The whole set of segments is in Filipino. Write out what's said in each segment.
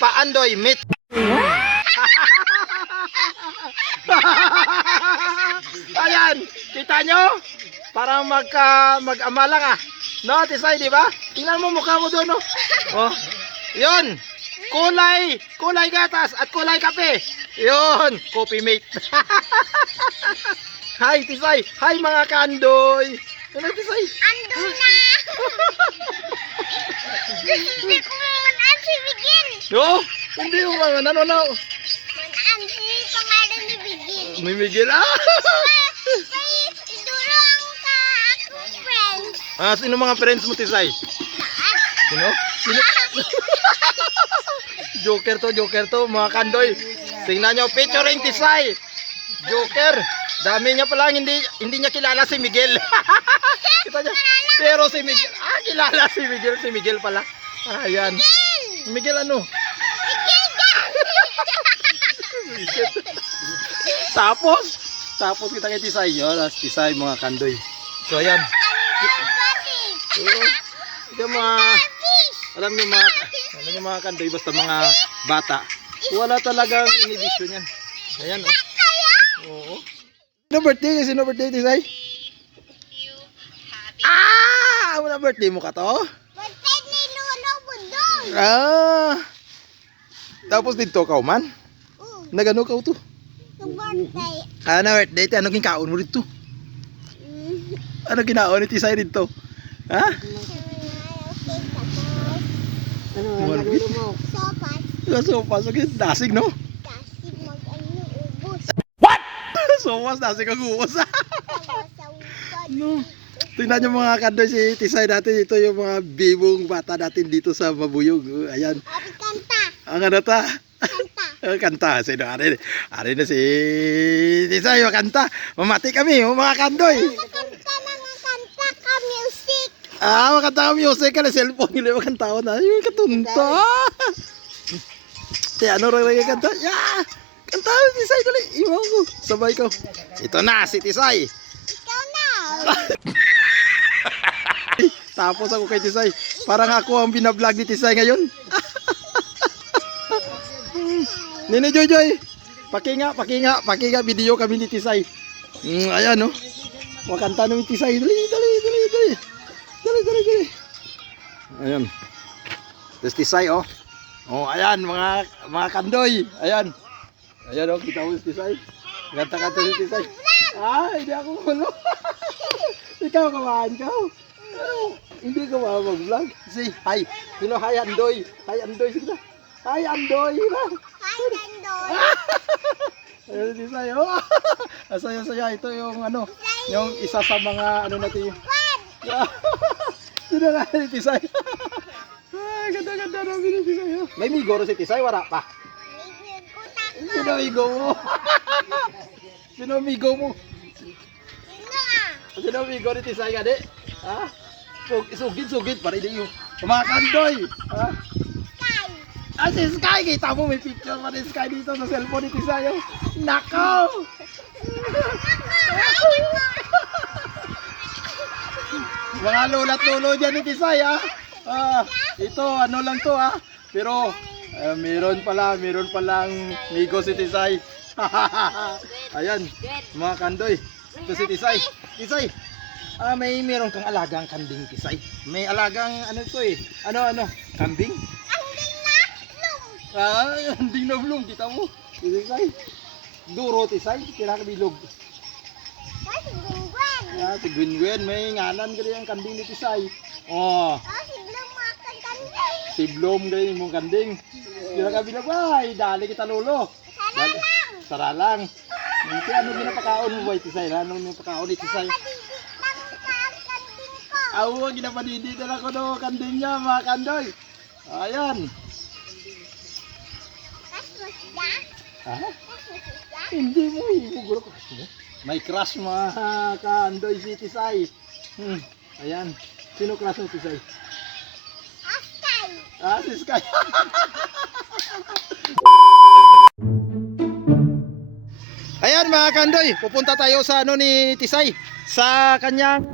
Papa Andoy meet. Ayan, kita nyo? Parang mag-ama lang ah. No, Tisay, di ba? Tingnan mo mukha mo doon, no? Oh. 'Yun. Kulay gatas at kulay kape. 'Yun, coffee mate. Hi, Tisay. Hi mga kandoy. Ano, Tisay? Ando na! Gusto ko manaan si Miguel. No? Hindi mo man ano no. Manaan si pangalan ni Miguel. May Miguel ah. Kay iduro ang akong friends. Ah, sino mga friends mo, Tisay? Sino? Sino? Joker to, mga kandoy. Tingnan nyo, featuring Tisay. Joker. Dami niya pala, hindi niya kilala si Miguel. Kita niya. Pero si Miguel, kilala si Miguel pala. Ayan. Miguel ano? Tapos kita kay Tisay. Yun, Tisay mga kandoy. So ayan. Alam niyo mga kandoy, basta mga bata, wala talagang inhibition yan. Ayan oh. Oo. Sino birthday Tisay? Ano birthday mo ka to? Birthday ni Lolo Budong. Tapos dito ka man? Nagano ka to? Birthday. Na birthday, ano ginkaon mo dito? Ano ginaon ni Tisay dito? Ha? Ano mo? Sopas. Sopas, okay, dasig no? Kasi mag-ano ubos. Sopas, dasig ang uwas. Sa No. Tingnan nyo mga kandoy si Tisay natin, ito yung mga bibong bata natin dito sa Mabuyog. Ayan. Abi kanta. Ang ano ta? Kanta. Kanta. Sino? Ari na si Tisay, kanta. Mamati kami, mga kandoy. Kanta na nga kanta ka music. Makanta ka music ka na cellphone. Hindi makanta ko na. Yung katunta. Ano rin kanta? Kanta Tisay, dali. Iwan ko. Sabay ko. Ito na si Tisay. Ikaw na. Tapos ako kay Tisay, parang ako ang binablog ni Tisay ngayon. Nini Joy, pakinga video kami ni Tisay. Ayan no. Wakanta ng Tisay. Dali. Ayan. Tapos Tisay oh. Oh, ayan mga kandoy. Ayan. Ayan oh, kita mo si Tisay. Kanta ni Tisay. Hindi ako kulo. Ikaw kamaan ka. Hindi ka mag-vlog. Say hi. Sino hi Andoy? Hi Andoy sila. Hi Andoy. Hi, Dandoy. Ayun si Sayo. Saya. Ito yung ano, yung isa sa mga ano natin. Sino nga si Tisay? Ganda ng video si Sayo. May migo rin si Tisay, wala pa. Sino migo mo? Sino migo mo? Sino migo ni Tisay ka di? Sugid para hindi yung mga kandoy. Si Sky, kita mo may picture pa ni Sky dito sa cellphone ni Tisay. Nako! Mga lolat-lolo dyan ni Tisay ito ano lang to pero meron palang migo si Tisay. Ayan mga kandoy. Ito si Tisay. Meron kang alagang kambing, Tisay. May alagang ano to ano kambing? Kambing na blum, kita mo. Tisay. Duro Tisay, kira ka bilog. Si Gwen, may ngalan gari ang kambing ni Tisay. Si Blom gari mong kambing. Kira ka bilog, dali kita lolo. Saralang. Hindi ano ginapakaon mo ba Tisay? Ano ginapakaon ni Tisay? Ang ginapadidito na ko no, kanding niya mga kandoy. Ayan. Hindi mo, ibuguro ko. May crush mga kandoy si Tisay. Ayan. Sino crush mo Tisay? Si Sky. Ayan mga kandoy, pupunta tayo sa ano ni Tisay, sa kanyang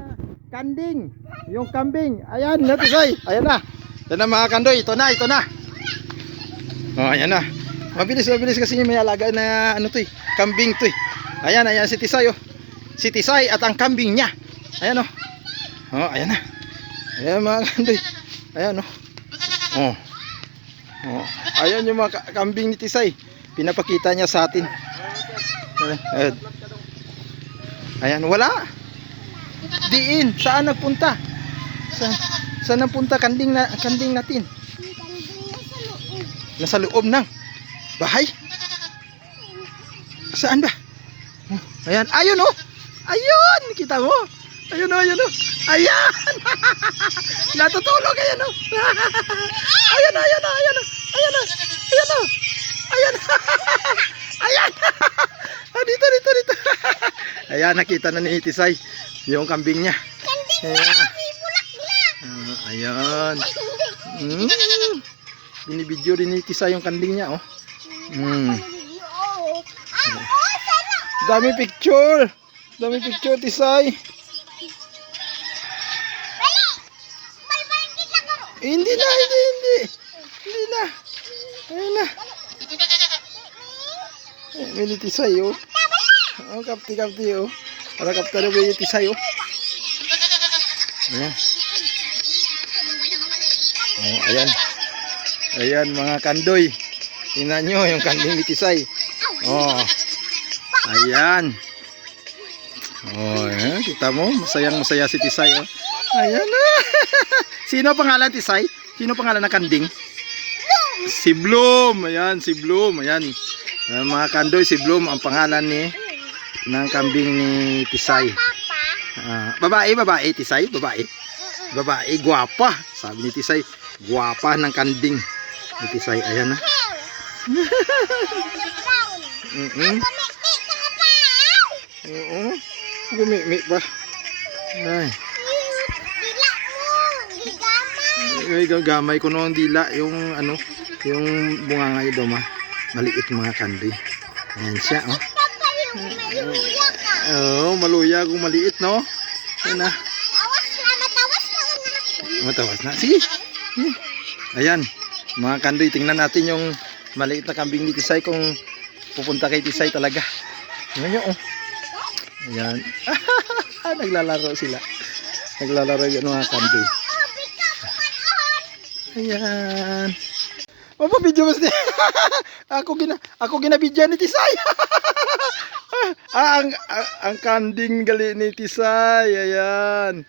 kanding, yung kambing. Ayan na Tisay, ayan na. Ito na mga kandoy, ito na. Oh, ayan na. Mabilis kasi may alaga na ano to eh, kambing to eh. Ayan si Tisay oh. Si Tisay at ang kambing niya. Ayan oh. Oh, ayan na. Ayan mga kandoy. Ayan oh. Oh. Oh. Ayan yung mga kambing ni Tisay. Pinapakita niya sa atin. Ayan. Ayan, wala. Diin, saan nagpunta? Saan nagpunta kanding natin? Nasa loob ng bahay. Saan ba? Oh, ayan, ayun oh. Ayun, kita mo. Ayun oh. Ayan. Natutulog ayan oh. Ayan oh. Ayan oh. Ayan. Dito. Ayan, nakita na ni Tisay yung kambing niya. Ayan. Ayan. Binibidyo rin ni Tisay yung kambing niya oh. Dami picture Tisay. Hindi na. Ayun na. May Tisay oh. Oh, kapti oh. Para kapta na may Tisay oh. Ayan. Oh, ayan mga kandoy. Tingnan nyo yung kambing ni Tisay. Oh. Ayan. Oh, ayan. Kita mo, masaya si Tisay oh. Ayan na. Sino pangalan Tisay? Sino pangalan ng kanding? Si Bloom. Ayan, si Bloom. Ayan. Mga kandoy, si Bloom ang pangalan ng kambing ni Tisay. Babae Tisay, babae, gwapa. Sabi ni Tisay, gwapa ng kanding ni Tisay. Ayan na. Oo. Gumimik pa. Ay. Ay, gagamay ko noong dila yung ano, yung bunga nga daw maliit mga kandoy. Ayan siya oh. Oh, maluya kung maliit no. Ayan na. Matawas na. Sige. Ayan. Mga kandoy, tingnan natin yung maliit na kambing ni Tisay kung pupunta kay Tisay talaga. Tingnan nyo oh. Ayan. Naglalaro sila. Naglalaro yung mga kandoy. Ayan. Mapapidyo mo siya. Ako ginabidyan ni Tisay. Ang kanding gali ni Tisay. Ayan.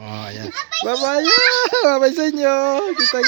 Oh, ayan. Bye-bye sa inyo. Kita.